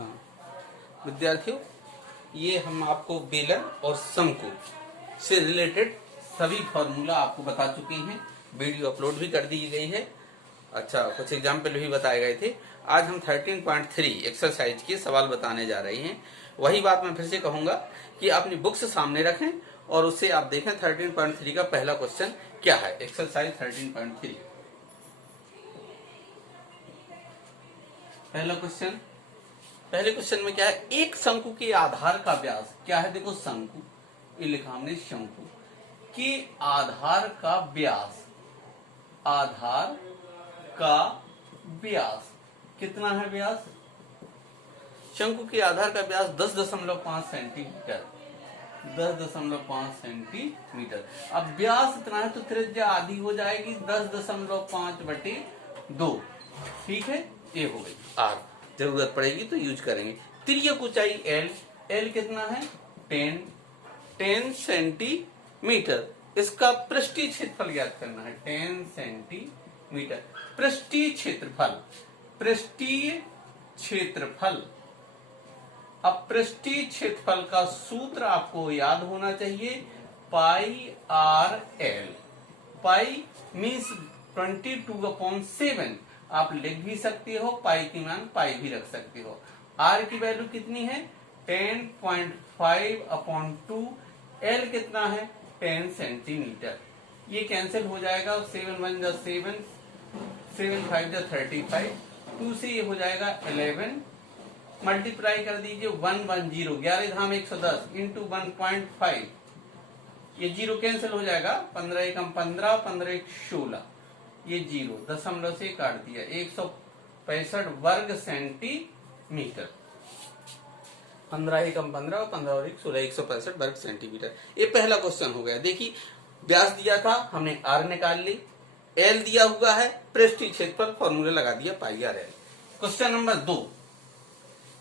हाँ विद्यार्थियों, ये हम आपको बेलन और शंकु से रिलेटेड सभी फॉर्मूला आपको बता चुके हैं, वीडियो अपलोड भी कर दी गई है। अच्छा, कुछ एग्जाम्पल भी बताए गए थे। आज हम 13.3 एक्सरसाइज के सवाल बताने जा रहे हैं। वही बात मैं फिर से कहूंगा कि अपनी बुक्स सामने रखें और उससे आप देखें 13.3 का पहला क्वेश्चन क्या है। एक्सरसाइज 13.3 पहला क्वेश्चन। पहले क्वेश्चन में क्या है, एक शंकु के आधार का व्यास क्या है। देखो शंकु, ये लिखा हमने शंकु के आधार का व्यास, आधार का व्यास कितना है। व्यास, शंकु के आधार का व्यास 10.5 सेंटीमीटर, 10.5 सेंटीमीटर। अब व्यास इतना है तो त्रिज्या आधी हो जाएगी 10.5/2। ठीक है, ये हो गई आर। जरूरत पड़ेगी तो यूज करेंगे। तिर्यक ऊंचाई एल, एल कितना है 10 सेंटीमीटर। इसका पृष्ठीय क्षेत्रफल ज्ञात करना है 10 सेंटीमीटर। पृष्ठीय क्षेत्रफल, पृष्ठीय क्षेत्रफल। अब पृष्ठीय क्षेत्रफल का सूत्र आपको याद होना चाहिए, पाई आर एल। पाई मीन्स 22/7 आप लिख भी सकते हो, पाई की मान पाई भी रख सकते हो। आर की वैल्यू कितनी है 10.5/2। एल कितना है 10 सेंटीमीटर। ये कैंसिल हो जाएगा, 7 1 7, 7 5 35, 2 से ये हो जाएगा 11। मल्टीप्लाई कर दीजिए 110, 11 धाम 110 इंटू 1.5, ये जीरो कैंसिल हो जाएगा, 15 एकम 15, 15 एक 16, ये जीरो दशमलव से काट दिया, 165 वर्ग सेंटीमीटर। 15 एकम 15 और 15 और 16, 165 वर्ग सेंटीमीटर। ये पहला क्वेश्चन हो गया। देखिए व्यास दिया था, हमने आर निकाल ली, एल दिया हुआ है, पृष्ठीय क्षेत्रफल फॉर्मूला लगा दिया पाई आर एल। क्वेश्चन नंबर 2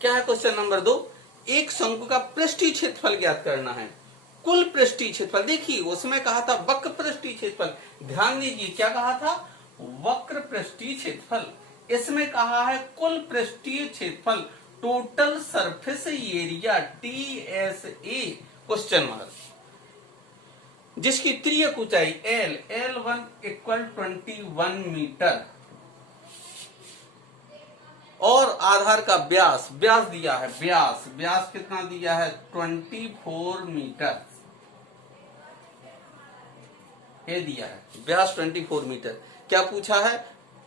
क्या है। क्वेश्चन नंबर 2, एक शंकु का पृष्ठीय क्षेत्रफल ज्ञात करना है। कुल पृष्ठीय क्षेत्रफल, देखिए उसमें कहा था वक्र पृष्ठीय क्षेत्रफल, ध्यान दीजिए क्या कहा था, वक्र पृष्ठीय क्षेत्रफल। इसमें कहा है कुल पृष्ठीय क्षेत्रफल, total surface area TSA question mark, जिसकी तिर्यक ऊंचाई L, L1 = 21 मीटर और आधार का व्यास, व्यास दिया है, व्यास, व्यास कितना दिया है 24 मीटर। ये दिया है व्यास 24 मीटर। क्या पूछा है,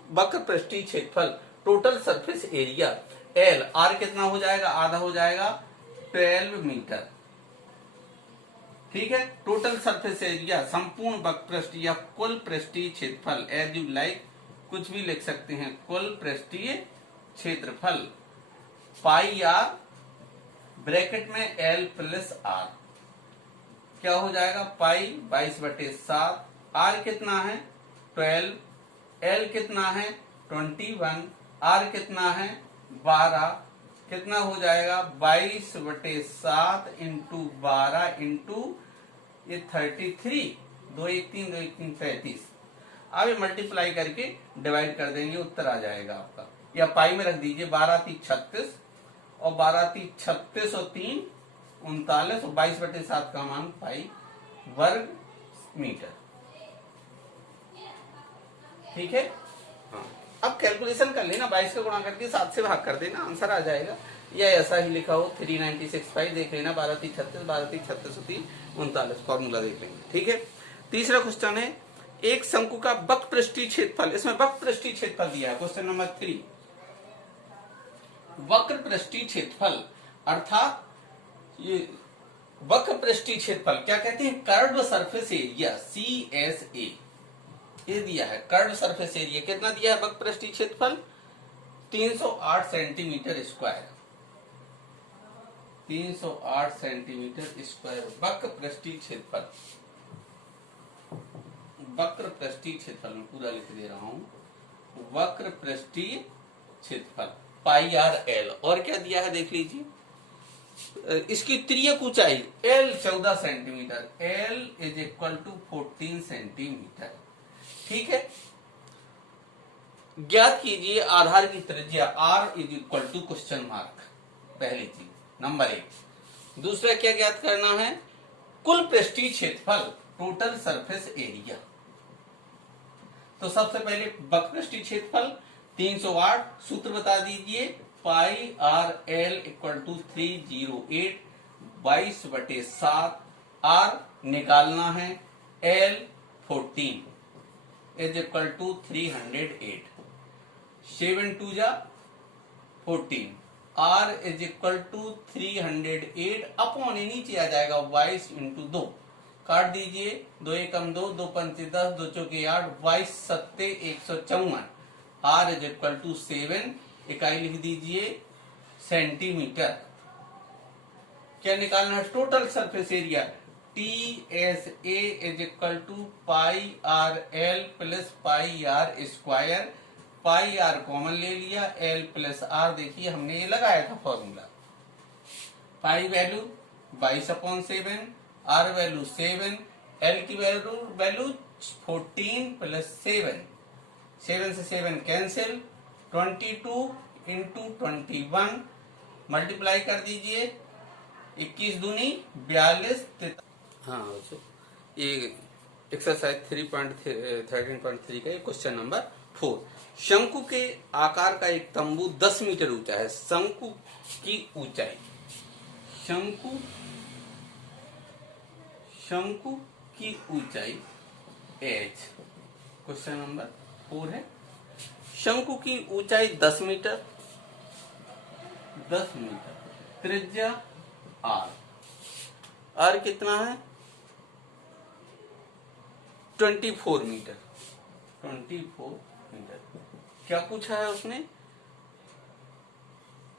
वक्र पृष्ठीय क्षेत्रफल, total surface area L, R कितना हो जाएगा, आधा हो जाएगा 12 मीटर। ठीक है, टोटल सरफेस एरिया, संपूर्ण वक्र पृष्ठ या कुल पृष्ठीय क्षेत्रफल, एज यू लाइक कुछ भी लिख सकते हैं, कुल पृष्ठीय क्षेत्रफल पाई आर ब्रैकेट में L + R क्या हो जाएगा, पाई 22/7, R कितना है 12, L कितना है 21, R कितना है 12, कितना हो जाएगा 22/7 इंटू 12 इंटू ये 33, 2 1 3, 2 1 3 35। अब ये मल्टीप्लाई करके डिवाइड कर देंगे, उत्तर आ जाएगा आपका, या पाई में रख दीजिए 12 3 36 और 12 3 36 और 3 39 और 22/7 का मान पाई वर्ग मीटर। ठीक है, हाँ अब कैलकुलेशन कर लेना, 22 का गुणा करके 7 से भाग कर देना, आंसर आ जाएगा। या ऐसा ही लिखा हो 3965 देख लेना, 12 3 36, 12 3 36 3 39 फॉर्मूला देख लेंगे। ठीक है, तीसरा क्वेश्चन है, एक शंकु का वक्र पृष्ठीय क्षेत्रफल, इसमें वक्र पृष्ठीय क्षेत्रफल दिया है। क्वेश्चन नंबर 3, वक्र पृष्ठीय क्षेत्रफल अर्थात ये वक्र पृष्ठीय क्षेत्रफल क्या कहते हैं, कर्व सरफेस एरिया CSA, ये दिया है। कर्व सरफेस एरिया कितना दिया है, वक्र पृष्ठीय क्षेत्रफल 308 सेंटीमीटर स्क्वायर, 308 सेंटीमीटर स्क्वायर वक्र पृष्ठीय क्षेत्रफल। वक्र पृष्ठीय क्षेत्रफल में पूरा लिख दे रहा हूं, वक्र पृष्ठीय क्षेत्रफल पाई आर एल। और क्या दिया है देख लीजिए, इसकी तिर्यक ऊंचाई L 14 सेंटीमीटर, L = 14 सेंटीमीटर। ठीक है, ज्ञात कीजिए आधार की त्रिज्या R = क्वेश्चन मार्क। पहली चीज, नंबर 1। दूसरा क्या ज्ञात करना है? कुल पृष्ठीय क्षेत्रफल, टोटल सरफेस एरिया। तो सबसे पहले वक्र पृष्ठीय क्षेत्रफल 308, सूत्र बता दीजिए, pi R L equal to 308 22/7, R निकालना है, एल 14 इज इक्वल टू 308, 7 2 जा 14, R is equal to 308 upon नीचे आ जाएगा 22 इंटू 2, काट दीजिए, 2 एकम 2, 2 पंचे 10, 2 चौके 8, 22 सत्ते 154, आर इज इक्वल टू 7, इकाई लिख दीजिए सेंटीमीटर। क्या निकालना है? Total surface area, T S A is equal to pi R L plus pi R square, pi R common ले लिया, एल प्लस आर देखिए हमने ये लगाया था formula, pi value 22/7, R value 7, L की वैल्यू 14 प्लस 7, 7 से 7 कैंसिल, 22 इंटू 21 मल्टीप्लाई कर दीजिए, 21 दूनी 42। हाँ, ये एक्सरसाइज 3.13.3 का क्वेश्चन नंबर 4। शंकु के आकार का एक तंबू 10 मीटर ऊंचा है। शंकु की ऊंचाई, शंकु की ऊंचाई h, क्वेश्चन नंबर 4 है। शंकु की ऊंचाई 10 मीटर, 10 मीटर, त्रिज्या r, r कितना है? 24 मीटर, 24 मीटर। क्या पूछा है उसने?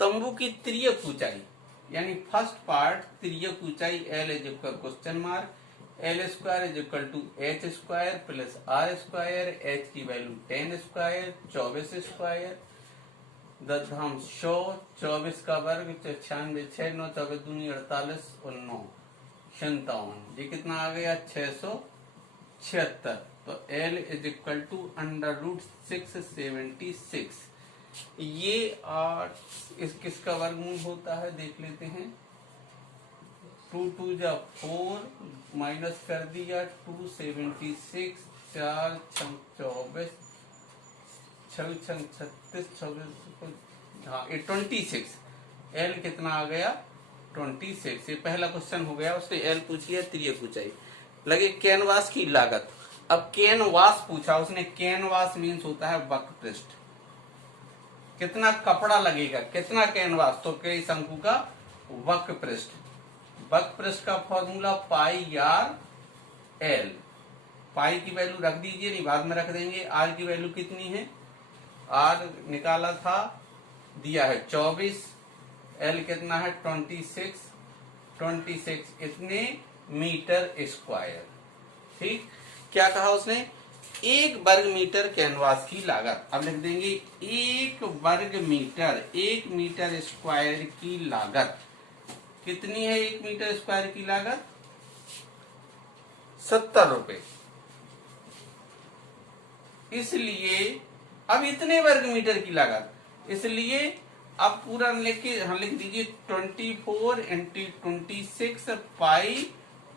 तंबू की तिर्यक ऊंचाई, यानी फर्स्ट पार्ट तिर्यक ऊंचाई l is equal question mark, L square is equal to H square plus R square, H की वैल्यू 10 स्क्वायर 24 स्क्वायर, 10 धाम 100, 24 का वर्ग 96, 6 9 24 दूनी 48 और 9 57, ये कितना आ गया? 676। तो L इज इक्वल टू √676। ये 8 इस किसका वर्गमूल होता है देख लेते हैं। 2 2 जा 4 माइनस कर दिया 276, 4 6 24, 6 6 36 24, हाँ ये 26। L कितना आ गया? 26। ये पहला क्वेश्चन हो गया, उसने L पूछी है तिर्यक ऊंचाई। लगे कैनवास की लागत। अब कैनवास पूछा उसने, कैनवास मीन्स होता है वक्र पृष्ठ। कितना कपड़ा लगेगा, कितना कैनवास, तो कई शंकु का वक्र पृष्ठ। वक्र पृष्ठ का फॉर्मूला पाई आर एल, पाई की वैल्यू रख दीजिए, नहीं बाद में रख देंगे। आर की वैल्यू कितनी है? आर निकाला था, दिया है 24, एल कितना है? 26 इतने मीटर स्क्वायर। ठीक, क्या कहा उसने? 1 वर्ग मीटर कैनवास की लागत। अब लिख देंगे 1 वर्ग मीटर, 1 मीटर स्क्वायर की लागत कितनी है? 1 मीटर स्क्वायर की लागत 70 रुपए। इसलिए अब इतने वर्ग मीटर की लागत, इसलिए अब पूरा लिख दीजिए 24 इंटू 26 पाई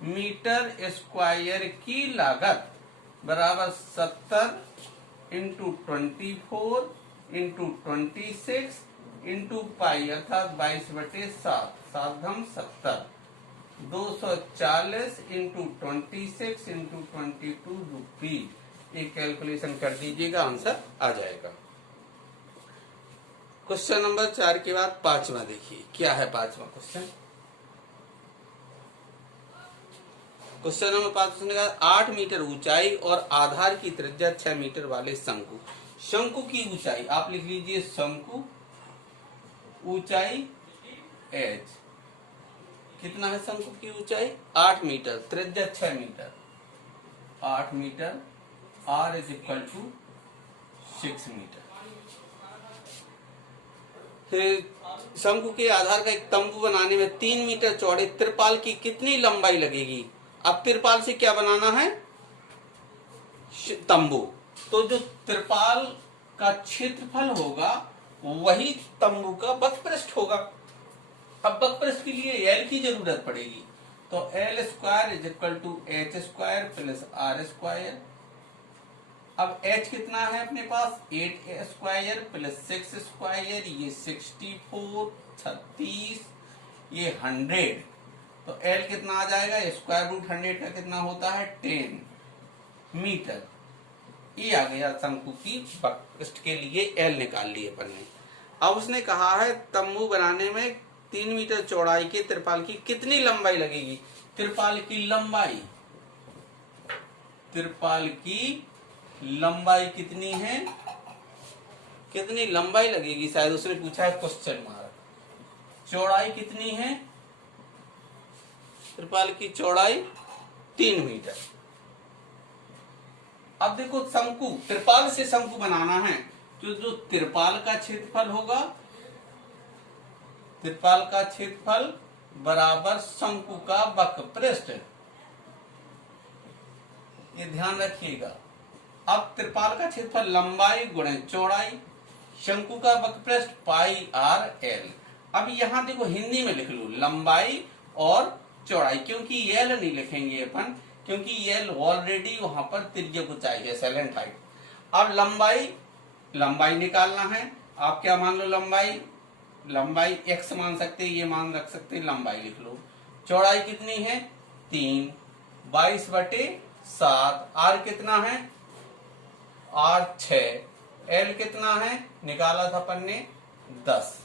मीटर स्क्वायर की लागत बराबर 70 इंटू 24 इंटू 26 इंटू पाई अर्थात 22/7, 7 धम 70, 240 इंटू 26 इंटू 22 रुपीज। एक कैलकुलेशन कर दीजिएगा, आंसर आ जाएगा। क्वेश्चन नंबर 4 के बाद 5वां देखिए, क्या है 5वां क्वेश्चन। क्वेश्चन नंबर 5 ने कहा 8 मीटर ऊंचाई और आधार की त्रिज्या 6 मीटर वाले शंकु। शंकु की ऊंचाई आप लिख लीजिए, शंकु ऊंचाई h कितना है? शंकु की ऊंचाई 8 मीटर, त्रिज्या 6 metre, 8 metre, r is equal to 6 metre. शंकु के आधार का एक तंबू बनाने में 3 मीटर चौड़े त्रिपाल की कितनी लंबाई लगेगी? अब त्रिपाल से क्या बनाना है? तंबू। तो जो त्रिपाल का क्षेत्रफल होगा वही तंबू का वक्र पृष्ठ होगा। अब वक्रपृष्ठ के लिए एल की जरूरत पड़ेगी, तो L square is equal to H square plus R square. अब h कितना है अपने पास, 8 स्क्वायर प्लस 6 स्क्वायर, ये 64, 36, ये 100, तो l कितना आ जाएगा, स्क्वायर रूट 100 का कितना होता है 10 मीटर। ये आ गया शंकु की वक्रपृष्ठ के लिए l निकाल लिए अपन ने। अब उसने कहा है तंबू बनाने में 3 मीटर चौड़ाई के तिरपाल की कितनी लंबाई लगेगी। तिरपाल की लंबाई कितनी है, कितनी लंबाई लगेगी, शायद उसने पूछा है क्वेश्चन मार्क। चौड़ाई कितनी है, तिरपाल की चौड़ाई 3 मीटर। अब देखो शंकु, तिरपाल से शंकु बनाना है तो जो तिरपाल का क्षेत्रफल होगा, तिरपाल का क्षेत्रफल बराबर शंकु का वक्रपृष्ठ, ये ध्यान रखिएगा। अब तिरपाल का क्षेत्रफल लंबाई गुणे चौड़ाई, शंकु का वक्रपृष्ठ पाई आर एल। अब यहां देखो हिंदी में लिख लो लंबाई और चौड़ाई, क्योंकि एल नहीं लिखेंगे अपन, क्योंकि एल ऑलरेडी वहां पर त्रिज्या को चाहिए साइलेंट हाइट। अब लंबाई निकालना है, आप क्या मान लो, लंबाई x मान सकते, ये मान रख सकते, लंबाई लिख लो। चौड़ाई कितनी है 3, 22/7, आर कितना है आर 6, एल कितना है निकाला था अपन ने 10।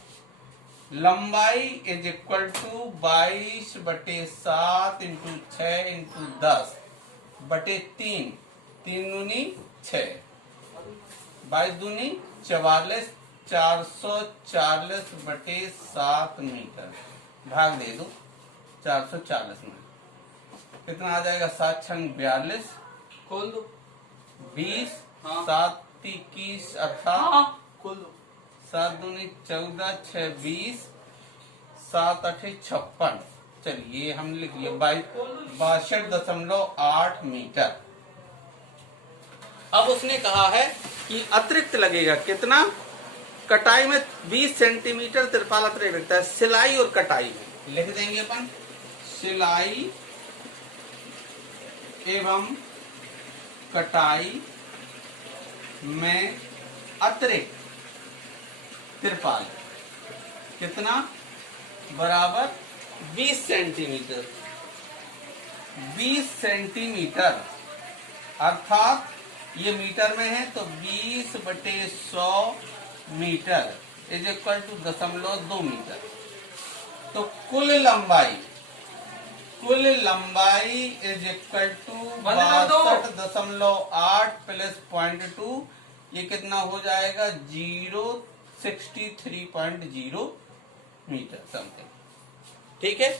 लंबाई is equal to 22/7 into 6 into 10/3, 3 दूनी 6, 22 दूनी 44, 440/7 मीटर, भाग दे दो 440 में, कितना आ जाएगा 7 छंग 42, खोल दो 20, 7 21 18, खोल दो 7 दूनी 14, 6 20, 7 8 56, चलिए हम लिख लिया 62.8 मीटर। अब उसने कहा है कि अतिरिक्त लगेगा कितना, कटाई में 20 सेंटीमीटर तिरपाल अतिरिक्त लगता है, सिलाई और कटाई में लिख देंगे अपन, सिलाई एवं कटाई में अतिरिक्त तिरपाल कितना, बराबर 20 सेंटीमीटर, 20 सेंटीमीटर अर्थात ये मीटर में है तो 20/100 metre is equal to 0.2 metre. तो कुल लंबाई इज इक्वल टू 62.8 प्लस 0.2, ये कितना हो जाएगा 063.0 मीटर समथिंग, ठीक है।